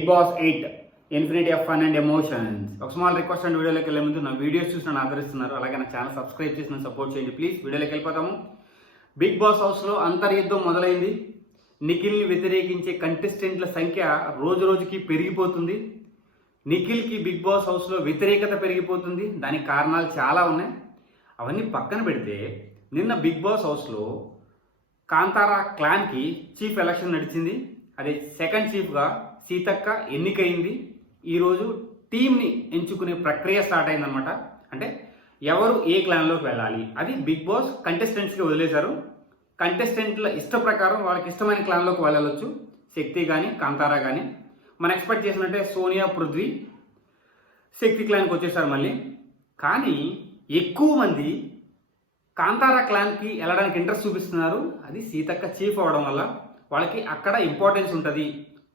Big boss 8 infinity of fun and emotions. ఒక small request and వీడియోలోకి వెళ్ళే ముందు నా వీడియోస్ చూసి నన్ను ఆదరిస్తున్నారు, అలాగే నా ఛానల్ సబ్స్క్రైబ్ చేసి నన్ను సపోర్ట్ చేయండి ప్లీజ్. వీడియోలోకి వెళ్ళిపోతాము. బిగ్ బాస్ హౌస్లో అంతర్యుద్ధం మొదలైంది. నిఖిల్ని వ్యతిరేకించే కంటెస్టెంట్ల సంఖ్య రోజు రోజుకి పెరిగిపోతుంది. నిఖిల్కి బిగ్ బాస్ హౌస్లో వ్యతిరేకత పెరిగిపోతుంది. దానికి కారణాలు చాలా ఉన్నాయి. అవన్నీ పక్కన పెడితే నిన్న బిగ్ బాస్ హౌస్లో కాంతారా క్లాన్కి చీఫ్ ఎలక్షన్ నడిచింది. అదే సెకండ్ చీఫ్గా సీతక్క ఎన్నికైంది. ఈరోజు టీంని ఎంచుకునే ప్రక్రియ స్టార్ట్ అయిందనమాట. అంటే ఎవరు ఏ క్లాన్లోకి వెళ్ళాలి అది బిగ్ బాస్ కంటెస్టెంట్స్కి వదిలేశారు. కంటెస్టెంట్ల ఇష్ట ప్రకారం వాళ్ళకి ఇష్టమైన క్లాన్లోకి వెళ్ళవచ్చు. శక్తి కానీ కాంతారా కానీ మనం ఎక్స్పెక్ట్ చేసినట్టే సోనియా పృథ్వీ శక్తి క్లాన్కి వచ్చేసారు మళ్ళీ. కానీ ఎక్కువ మంది కాంతారా క్లాన్కి వెళ్ళడానికి ఇంట్రెస్ట్ చూపిస్తున్నారు. అది సీతక్క చీఫ్ అవడం వల్ల వాళ్ళకి అక్కడ ఇంపార్టెన్స్ ఉంటుంది,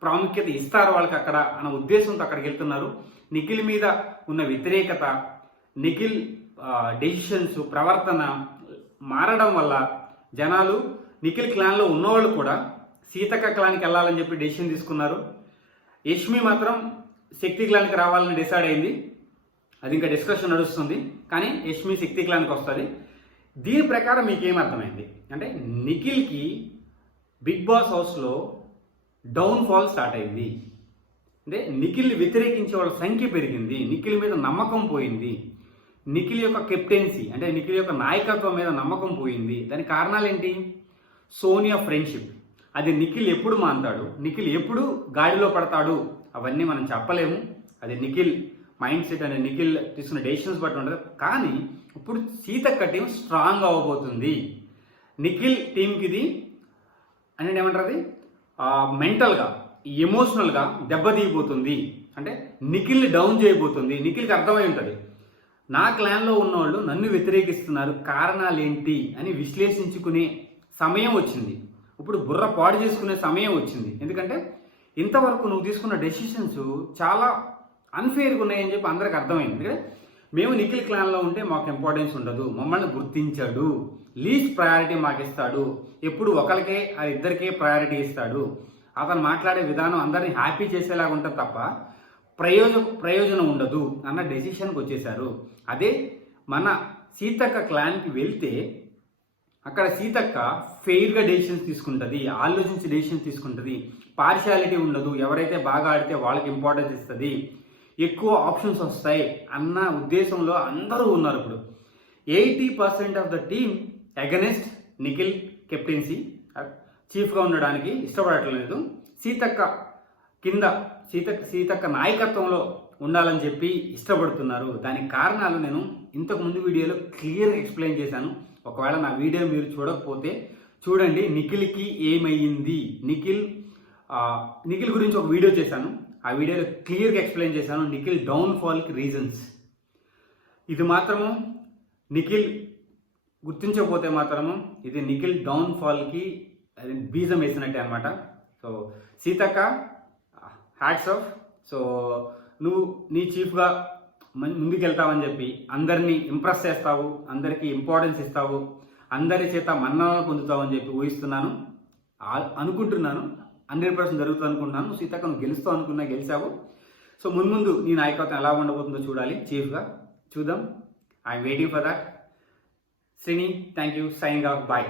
ప్రాముఖ్యత ఇస్తారు వాళ్ళకి అక్కడ అన్న ఉద్దేశంతో అక్కడికి వెళ్తున్నారు. నిఖిల్ మీద ఉన్న వ్యతిరేకత, నిఖిల్ డెసిషన్స్ ప్రవర్తన మారడం వల్ల జనాలు నిఖిల్ క్లాన్లో ఉన్నవాళ్ళు కూడా సీతక్క క్లాన్కి వెళ్ళాలని చెప్పి డెసిషన్ తీసుకున్నారు. యష్మి మాత్రం శక్తి క్లాన్కి రావాలని డిసైడ్ అయింది. అది ఇంకా డిస్కషన్ నడుస్తుంది, కానీ యష్మి శక్తి క్లాన్కి వస్తుంది. దీని ప్రకారం మీకేం అర్థమైంది అంటే నిఖిల్కి బిగ్ బాస్ హౌస్లో డౌన్ఫాల్ స్టార్ట్ అయింది. అంటే నిఖిల్ని వ్యతిరేకించే వాళ్ళ సంఖ్య పెరిగింది, నిఖిల్ మీద నమ్మకం పోయింది, నిఖిల్ యొక్క కెప్టెన్సీ అంటే నిఖిల్ యొక్క నాయకత్వం మీద నమ్మకం పోయింది. దానికి కారణాలు ఏంటి? సోనియా ఫ్రెండ్షిప్. అది నిఖిల్ ఎప్పుడు మాంతాడు, నిఖిల్ ఎప్పుడు గాడిలో పడతాడు అవన్నీ మనం చెప్పలేము. అది నిఖిల్ మైండ్ సెట్ అనే నిఖిల్ తీసుకున్న డెసిషన్స్ బట్టి ఉంటుంది. కానీ ఇప్పుడు సీతక్క టీం స్ట్రాంగ్ అవ్వబోతుంది. నిఖిల్ టీంకి ఇది అంటే ఏమంటారు, మెంటల్గా ఎమోషనల్గా దెబ్బతీయబోతుంది. అంటే నిఖిల్ని డౌన్ చేయబోతుంది. నిఖిల్కి అర్థమై ఉంటుంది, నా క్లాన్లో ఉన్నవాళ్ళు నన్ను వ్యతిరేకిస్తున్నారు, కారణాలు ఏంటి అని విశ్లేషించుకునే సమయం వచ్చింది. ఇప్పుడు బుర్ర పాడు చేసుకునే సమయం వచ్చింది. ఎందుకంటే ఇంతవరకు నువ్వు తీసుకున్న డెసిషన్స్ చాలా అన్ఫేర్గా ఉన్నాయని చెప్పి అందరికి అర్థమైంది. ఎందుకంటే మేము నిఖిల్ క్లాన్లో ఉంటే మాకు ఇంపార్టెన్స్ ఉండదు, మమ్మల్ని గుర్తించాడు, లీస్ట్ ప్రయారిటీ మాకు ఇస్తాడు, ఎప్పుడు ఒకరికే అది ఇద్దరికే ప్రయారిటీ ఇస్తాడు, అతను మాట్లాడే విధానం అందరినీ హ్యాపీ చేసేలాగా ఉంటుంది తప్ప ప్రయోజనం ఉండదు అన్న డెసిషన్కి వచ్చేసారు. అదే మన సీతక్క క్లాన్కి వెళ్తే అక్కడ సీతక్క ఫెయిర్గా డెసిషన్స్ తీసుకుంటుంది, ఆలోచించి డెసిషన్స్ తీసుకుంటుంది, పార్షియాలిటీ ఉండదు, ఎవరైతే బాగా ఆడితే వాళ్ళకి ఇంపార్టెన్స్ ఇస్తుంది, ఎక్కువ ఆప్షన్స్ వస్తాయి అన్న ఉద్దేశంలో అందరూ ఉన్నారు. ఇప్పుడు 80% of the team against Nikhil captaincy, చీఫ్గా ఉండడానికి ఇష్టపడట్లేదు. సీతక్క కింద సీతక్క నాయకత్వంలో ఉండాలని చెప్పి ఇష్టపడుతున్నారు. దానికి కారణాలు నేను ఇంతకు ముందు వీడియోలో క్లియర్గా ఎక్స్ప్లెయిన్ చేశాను. ఒకవేళ నా వీడియో మీరు చూడకపోతే చూడండి, నిఖిల్కి ఏమయ్యింది, నిఖిల్ గురించి ఒక వీడియో చేశాను. ఆ వీడియోలో క్లియర్గా ఎక్స్ప్లెయిన్ చేశాను నిఖిల్ డౌన్ఫాల్కి రీజన్స్. ఇది మాత్రము నిఖిల్ గుర్తించకపోతే మాత్రము ఇది నిఖిల్ డౌన్ఫాల్కి అది బీజం వేసినట్టే అనమాట. So Seethakka hats off. So నువ్వు నీ చీఫ్గా ముందుకెళ్తావని చెప్పి అందరినీ ఇంప్రెస్ చేస్తావు, అందరికీ ఇంపార్టెన్స్ ఇస్తావు, అందరి చేత మన్ననలు పొందుతావని చెప్పి ఊహిస్తున్నాను, అనుకుంటున్నాను. 100% జరుగుతుంది అనుకుంటున్నాను. సీతక్క నువ్వు గెలుస్తావు అనుకున్నా గెలిచావు. సో ముందు నీ నాయకత్వం ఎలా ఉండబోతుందో చూడాలి చీఫ్గా, చూద్దాం. I'm waiting for that. Srini, thank you, signing off, bye.